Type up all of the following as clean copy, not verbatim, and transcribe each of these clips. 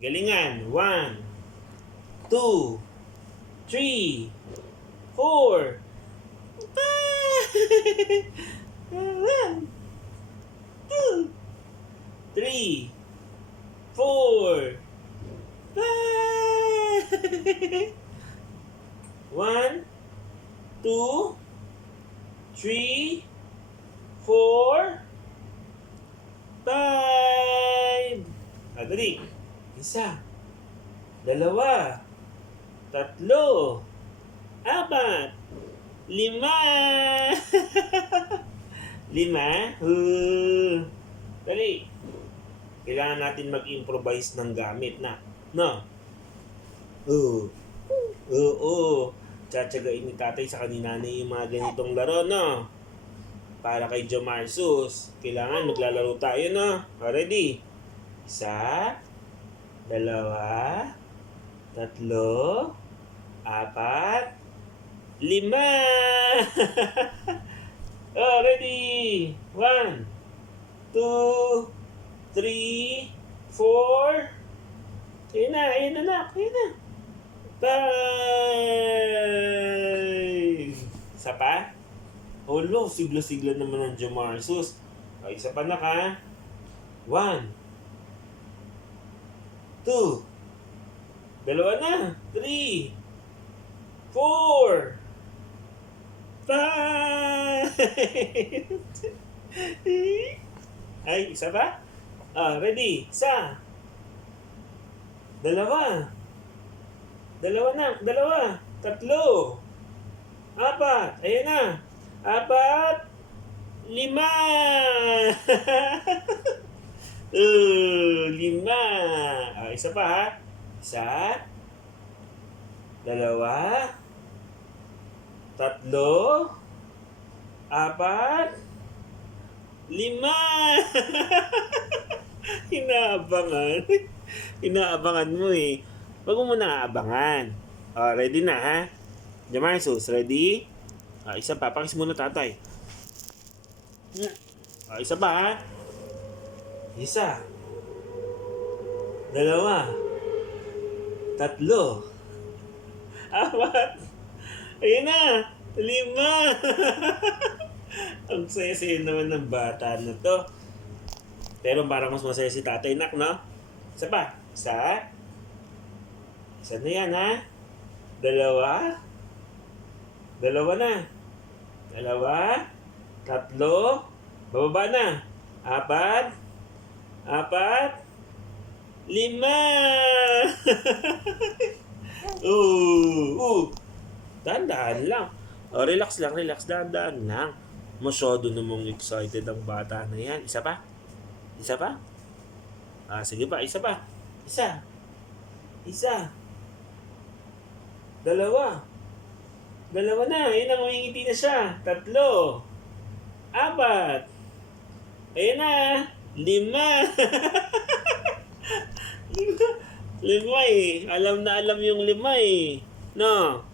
Galingan. 1, 2, 3, 4, 1, 2, 3, 4, 5. 1, 2, 3, 4, 5. Dali. 1, 2, 3, 4, 5. 5. Dali. Kailangan natin mag-improvise ng gamit na. No? Oo. Tsatsagain ni tatay sa kanina na yung mga ganitong laro, no? Para kay Jomarsus. Kailangan maglalaro tayo, no? Ready? 1, 2, 3, 4, 5. Ready? 1, 2, 3, 4. Ayun na, anak. Ayun na. 5. Isa pa? Olo, sigla-sigla naman ng Jomarsus. Isa pa na ka. 1, 2, 2 na. 3, 4, 5. Ay, isa pa? Ready? 1, 2. 2 na. 2. 3, 4. Ayan na. 4, 5. 5. Isa pa ha. 1, 2, 3, 4, 5. Inaabangan mo eh. Wag mo muna aabangan. Ready na ha? Jomarsus, ready? Isa pa. Pakis muna tatay. Isa pa ha? 1, 2, 3, 4. Ayan na. 5. Ang saya-saya naman ng bata na to. Pero parang mas masaya si tatay, nak, no? Isa pa. Isa na yan, ha? 2. 2 na. 2. 3. Bababa na. 4. 5. Dahan-dahan lang. Relax lang. Dahan-dahan lang. Masyado namang excited ang bata na yan. Isa pa? Sige pa. Isa pa. 1. 2. 2 na. Ayun na, ngumingiti na siya. 3. 4. Ayun na. 5. 5 eh. Alam na alam yung 5 eh. No?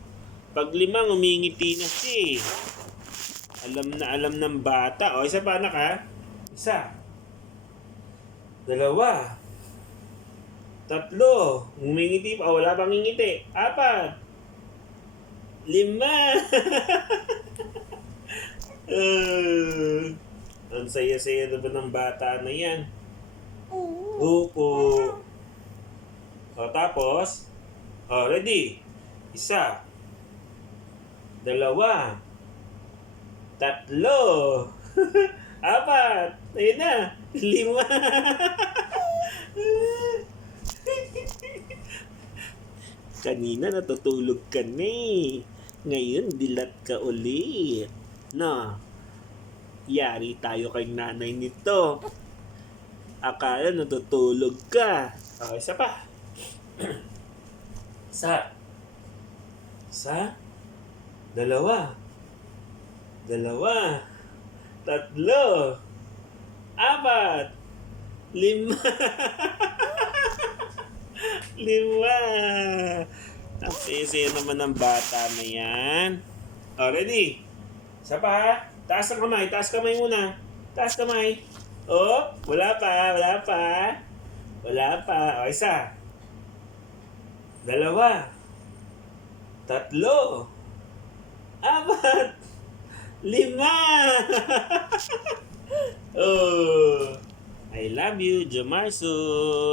Pag 5, ngumingiti na siya eh. Alam na alam ng bata. Isa pa, anak ha? 1. 2. 3. Ngumingiti pa. Wala pang ngingiti. 4. 5. Ang saya-saya na ba ng bata na yan? Oo. Tapos, ready? 1, 2, 3, 4. Ayun na. 5. Kanina natutulog ka na eh. Ngayon, dilat ka ulit. No? Yari tayo kay nanay nito. Akala natutulog ka. Isa pa. 1. 2. 3. 4. 5. 5. Ang saya naman ng bata na yan. Ready? Isa pa ha? Taas ang kamay. Taas kamay muna. Taas kamay. Wala pa. Isa. Dalawa. Tatlo. Apat. Lima. Oh. I love you, Jomarsus.